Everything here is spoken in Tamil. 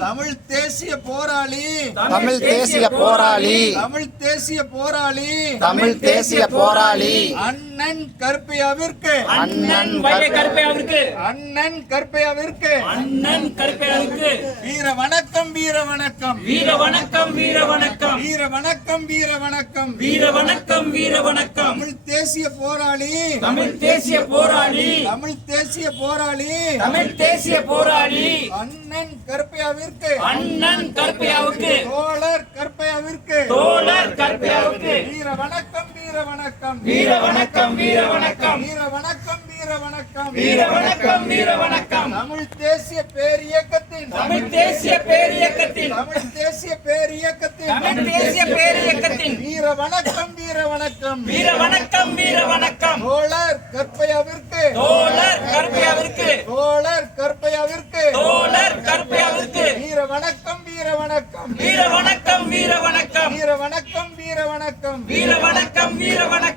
தமிழ் தேசிய போராளி தமிழ் தேசிய போராளி தமிழ் தேசிய போராளி தமிழ் தேசிய போராளி அண்ணன் கருப்பையாவிற்கு அண்ணன் கருப்பையாவிற்கு அண்ணன் கருப்பையாவிற்கு அண்ணன் கருப்பையாவிற்கு வீர வணக்கம் வீர வணக்கம் வீர வணக்கம் வீர வணக்கம் வீர வணக்கம் வீர வணக்கம் வீர வணக்கம் வீர வணக்கம் தமிழ் தேசிய போராளி தமிழ் தேசிய போராளி தமிழ் தேசிய போராளி தமிழ் தேசிய போராளி அண்ணன் கருப்பையாவிற்கு அண்ணன் கருப்பையாவுக்கு தோழர் கருப்பையாவிற்கு தோழர் கருப்பையாவுக்கு வீர வணக்கம் வீர வணக்கம் வீர வணக்கம் வீர வணக்கம் வீர வணக்கம் வீர வணக்கம் வீர வணக்கம் வீர வணக்கம் தமிழ் தேசிய பேரியக்கத்தின் தமிழ் தேசிய பேரியக்கத்தின் தமிழ் தேசிய பேரியக்கத்தின் தமிழ் தேசிய பேரியக்கத்தின் வீர வணக்கம் வீர வணக்கம் வீர வணக்கம் வீர வணக்கம் தோழர் கற்பையாவிற்கு தோழர் கருப்பையாவிற்கு தோழர் கற்பையாவிற்கு தோழர் கருப்பையாவிற்கு வீர வணக்கம் வீர வணக்கம் வீர வணக்கம் வீர வணக்கம் வீர வணக்கம் வீர வணக்கம் வீர வணக்கம் வீர வணக்கம்